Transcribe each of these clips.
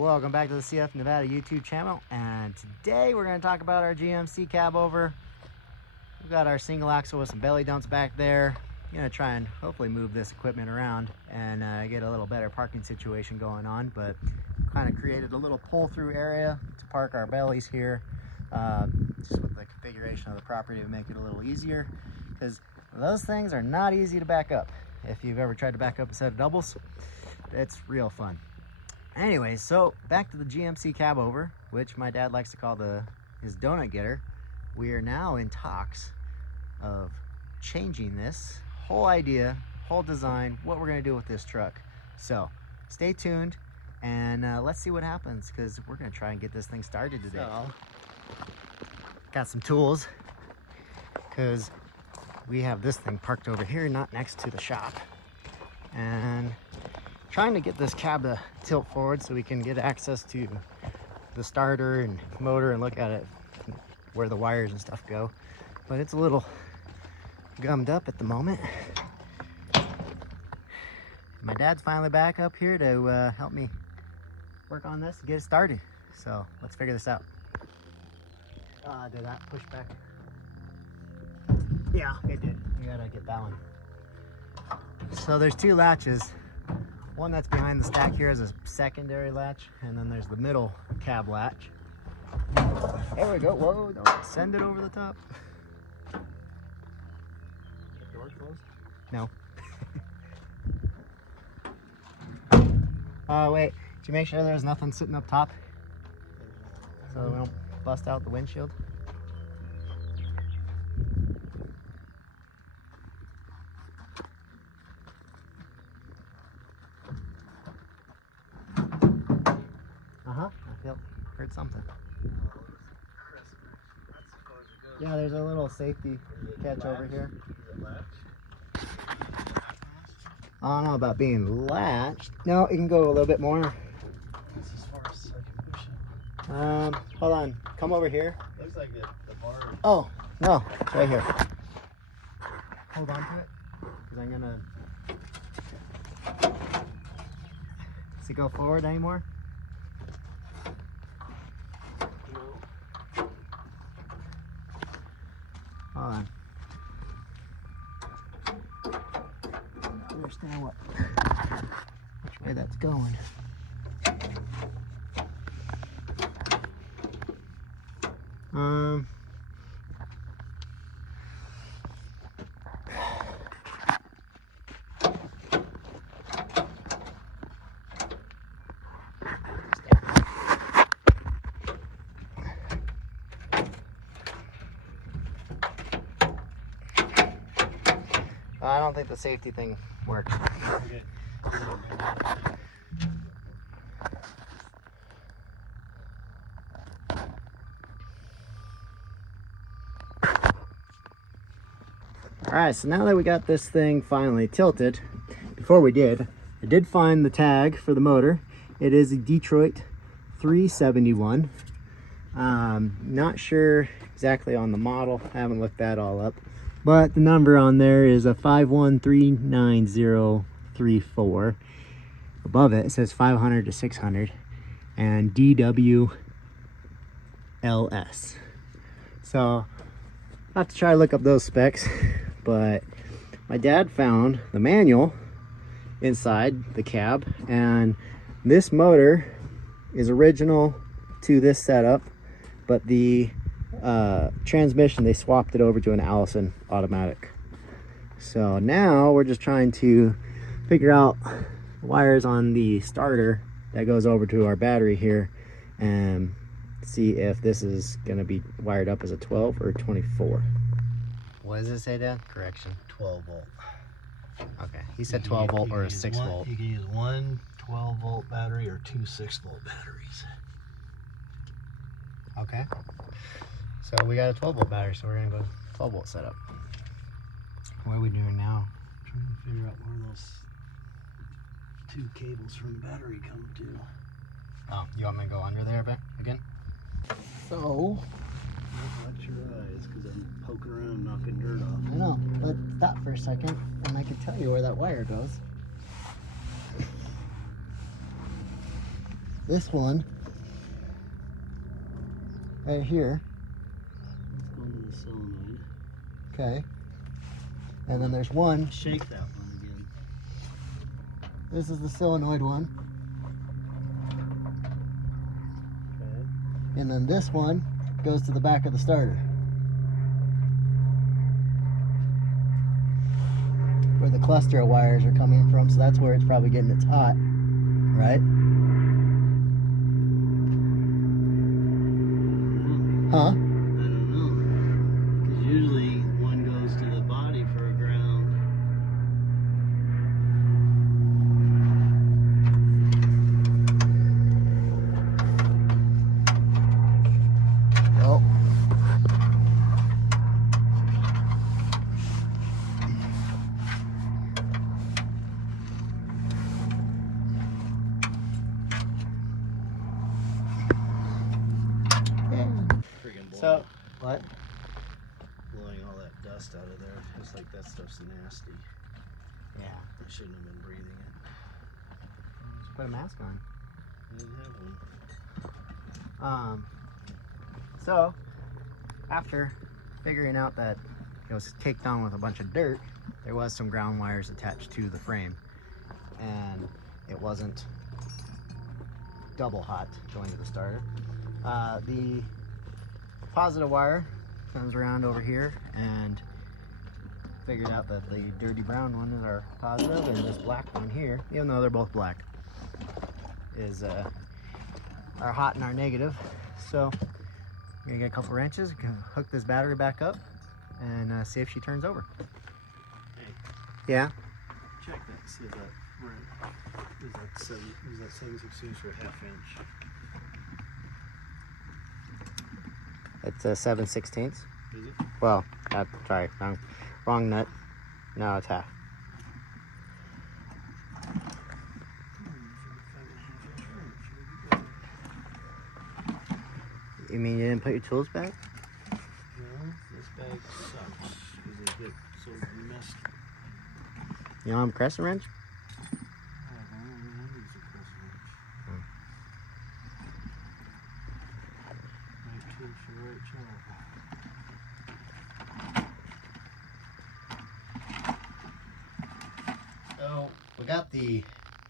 Welcome back to the CF Nevada YouTube channel, and today we're going to talk about our GMC Cabover. We've got our single axle with some belly dumps back there. I'm going to try and hopefully move this equipment around and get a little better parking situation going on, but kind of created a little pull-through area to park our bellies here, just with the configuration of the property to make it a little easier, because those things are not easy to back up. If you've ever tried to back up a set of doubles, it's real fun. Anyway, so back to the GMC Cabover, which my dad likes to call his donut getter. We are now in talks of changing this whole idea, whole design, what we're going to do with this truck. So stay tuned and let's see what happens, because we're going to try and get this thing started today. So, got some tools, because we have this thing parked over here, not next to the shop, and trying to get this cab to tilt forward so we can get access to the starter and motor and look at it, where the wires and stuff go. But it's a little gummed up at the moment. My dad's finally back up here to help me work on this and get it started. So let's figure this out. Did that push back? Yeah, it did. You gotta get that one. So there's two latches. One that's behind the stack here is a secondary latch, and then there's the middle cab latch. There we go. Whoa, don't send it over the top. Door closed? No. Wait, did you make sure there's nothing sitting up top so we don't bust out the windshield? I heard something. Yeah, there's a little safety catch over here. I don't know about being latched. No, it can go a little bit more. As far as I can push it. Hold on. Come over here. Looks like the bar. Oh, no. It's right here. Hold on to it, because I'm going to... Does it go forward anymore? Hold on. I understand which way that's going. I don't think the safety thing works. Okay. Alright, so now that we got this thing finally tilted, before we did, I did find the tag for the motor. It is a Detroit 371. Not sure exactly on the model. I haven't looked that all up. But the number on there is a 5139034. Above it, it says 500 to 600 and DWLS. So I'll have to try to look up those specs, but my dad found the manual inside the cab, and this motor is original to this setup, but the transmission, they swapped it over to an Allison automatic. So now we're just trying to figure out wires on the starter that goes over to our battery here and see if this is going to be wired up as a 12 or 24. What does it say, Dad? Correction. 12 volt. Okay, he said 12 volt or a 6 volt. You can use one 12 volt battery or two 6 volt batteries. Okay. So we got a 12 volt battery, so we're gonna go 12 volt setup. What are we doing now? Trying to figure out where those two cables from the battery come to. Oh, you want me to go under there again? So, Watch your eyes, because I'm poking around knocking dirt off. I know, but stop for a second, and I can tell you where that wire goes. this one right here. Let's go into the solenoid. Okay. And then there's one. Shake that one again. This is the solenoid one. Okay. And then this one goes to the back of the starter, where the cluster of wires are coming from, so that's where it's probably getting its hot, right? Huh? I don't know. Because usually one goes to the body for a ground. Well, Friggin' so what? blowing all that dust out of there. It's like that stuff's nasty. Yeah. I shouldn't have been breathing it. Just put a mask on. I didn't have one. So after figuring out that it was caked on with a bunch of dirt, there was some ground wires attached to the frame, and it wasn't double hot going to the starter. The positive wire comes around over here, and figured out that the dirty brown one is our positive, and this black one here, even though they're both black, is our hot and our negative. So I'm gonna get a couple wrenches, hook this battery back up, and see if she turns over. Hey, Yeah. check that. See if that right. Is that 7/16 or a ½ inch? It's a 7/16. Is it? Well, sorry, wrong nut. No, it's half. You mean you didn't put your tools back? No, this bag sucks because they get so messed. You don't have a crescent wrench? Right tool for the right job. So we got the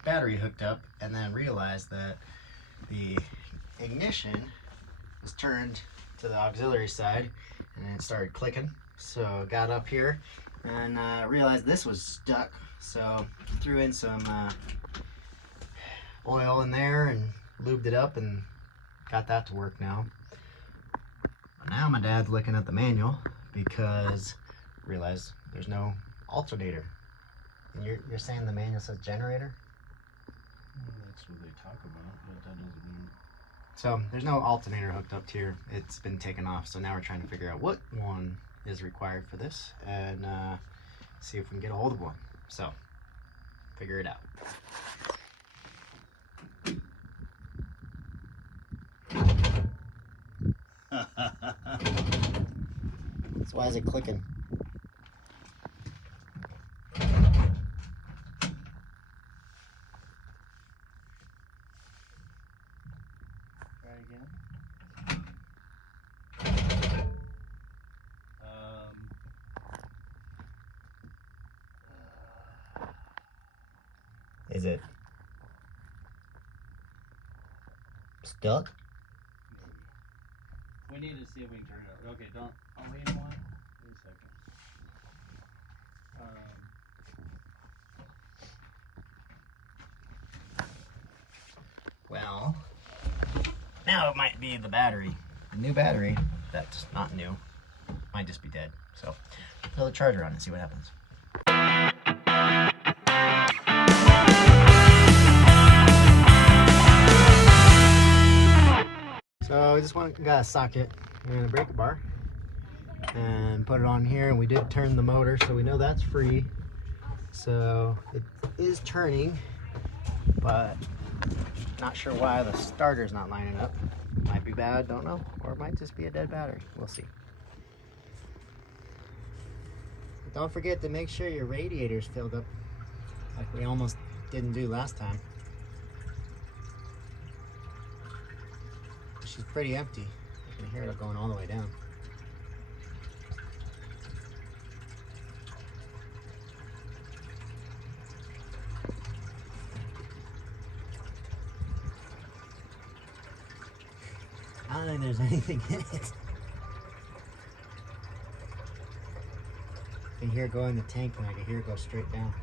battery hooked up, and then realized that the ignition was turned to the auxiliary side, and then it started clicking. So got up here and realized this was stuck, so threw in some oil in there and lubed it up and got that to work now. Now my dad's looking at the manual because realized there's no alternator. And you're saying the manual says generator? Well, that's what they talk about, but that doesn't mean. So there's no alternator hooked up here. It's been taken off. So now we're trying to figure out what one is required for this, and see if we can get a hold of one. So figure it out. So why is it clicking? Try again. Is it stuck? We need to see if we can turn it over. Okay, don't. Oh, wait a minute. Wait a second. Well, now it might be the battery. The new battery, that's not new, might just be dead. So throw the charger on and see what happens. So I just got a socket and a breaker bar and put it on here, and we did turn the motor, so we know that's free. So it is turning, but not sure why the starter's not lining up. Might be bad, don't know, or it might just be a dead battery. We'll see. But don't forget to make sure your radiator's filled up, like we almost didn't do last time. she's pretty empty. I can hear it going all the way down. I don't think there's anything in it. I can hear it go in the tank and I can hear it go straight down.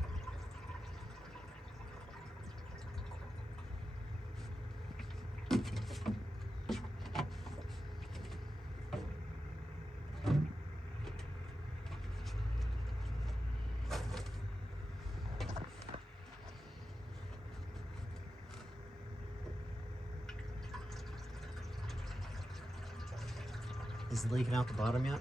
Is it leaking out the bottom yet?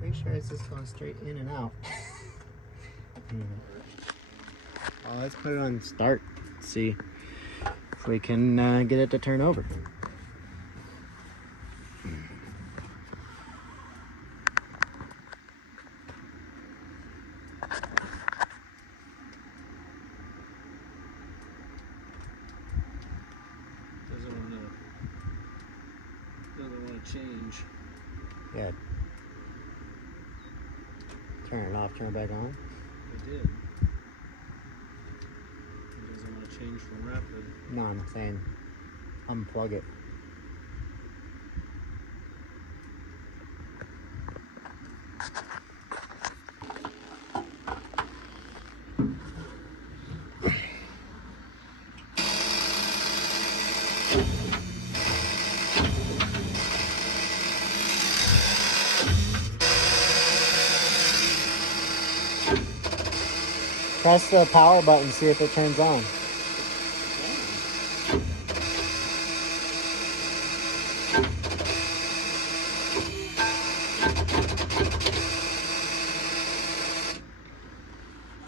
Pretty sure it's just going straight in and out. Oh, let's put it on start. See if we can get it to turn over. Doesn't want to change. Yeah. Turn it off, turn it back on. I did. It doesn't want to change from rapid. No, I'm saying unplug it. Press the power button, see if it turns on.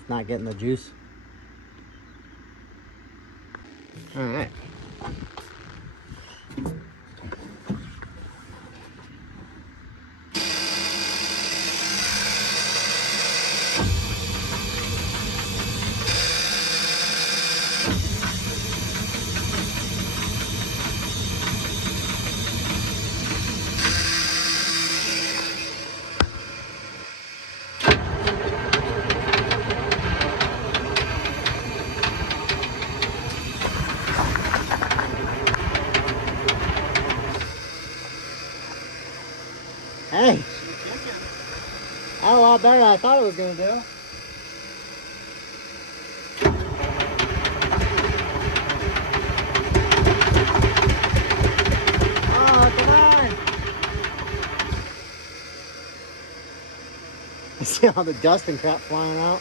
It's not getting the juice. All right. Hey, that's a lot better than I thought it was going to do. Oh, come on. I see all the dust and crap flying out.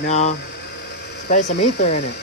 No, spray some ether in it.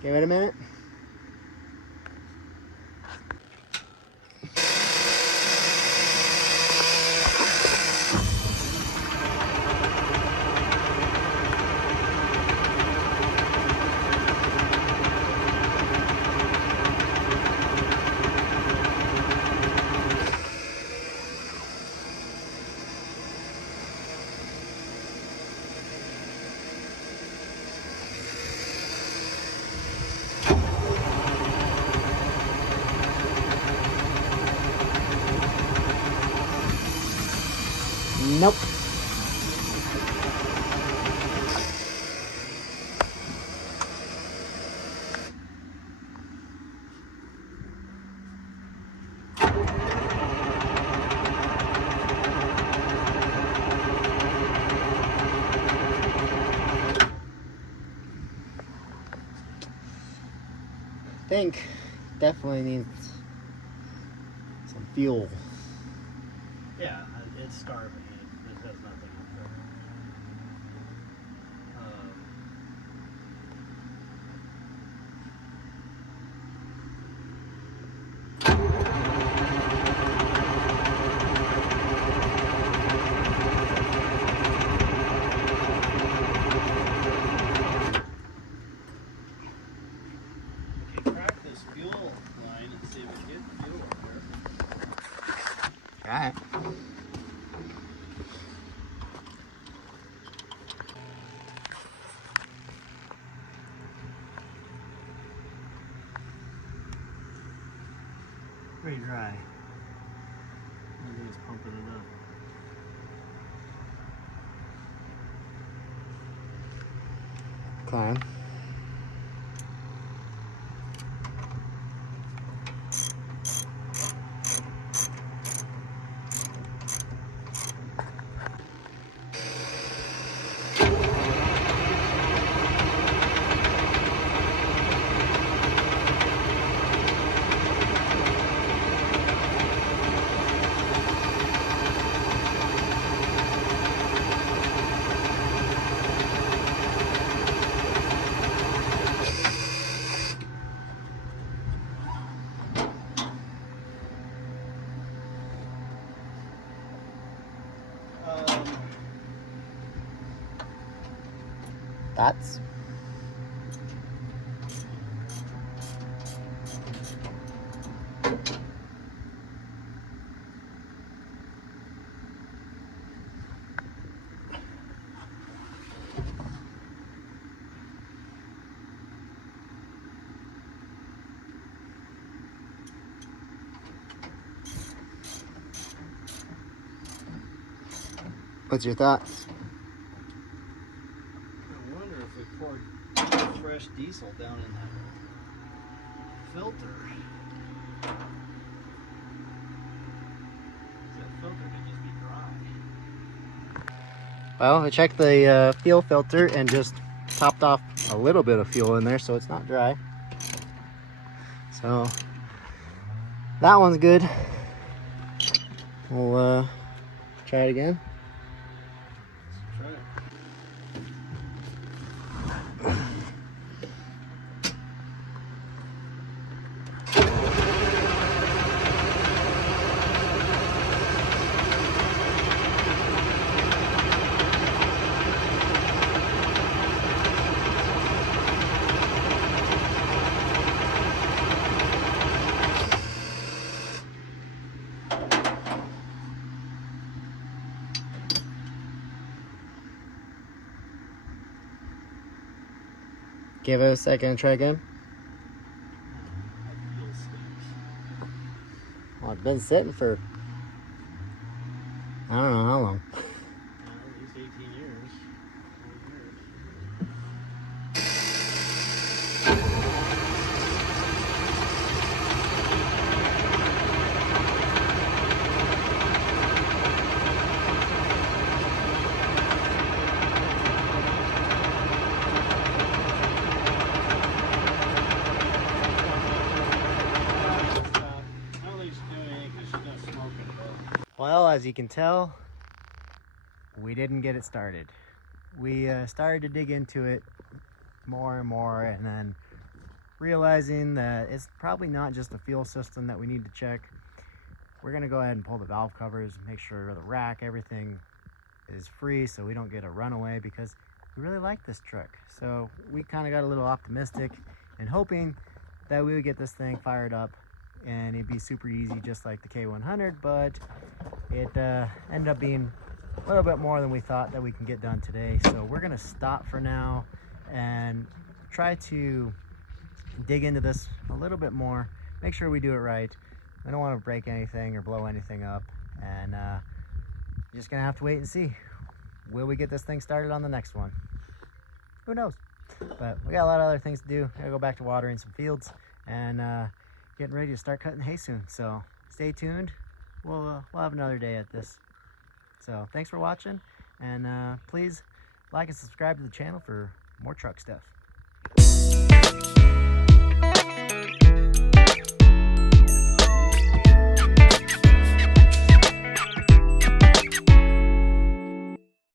Okay, wait a minute. Nope. I think definitely needs some fuel. Yeah, it's starving. It has nothing up there. Crack this fuel line and see if we can get the fuel up there. All right. Pretty dry. Everything's pumping it up. Okay. That's what's your thoughts? I wonder if we poured fresh diesel down in that filter. That filter could just be dry. Well, I checked the fuel filter and just topped off a little bit of fuel in there, so it's not dry. So that one's good. We'll try it again. Try it. Give it a second and try again. That fuel stinks. Well, it's been sitting for I don't know how long. At least 18 years. 20 years. Well, as you can tell, we didn't get it started. We started to dig into it more and more, and then realizing that it's probably not just the fuel system that we need to check. We're gonna go ahead and pull the valve covers, make sure the rack, everything is free so we don't get a runaway, because we really like this truck. So we kind of got a little optimistic and hoping that we would get this thing fired up and it'd be super easy just like the K100, but it ended up being a little bit more than we thought that we can get done today. So we're gonna stop for now and try to dig into this a little bit more, make sure we do it right. We don't want to break anything or blow anything up, and You're just gonna have to wait and see. Will we get this thing started on the next one? Who knows? But we got a lot of other things to do. I gotta go back to watering some fields and getting ready to start cutting hay soon. So stay tuned. We'll have another day at this. So thanks for watching, and please like and subscribe to the channel for more truck stuff.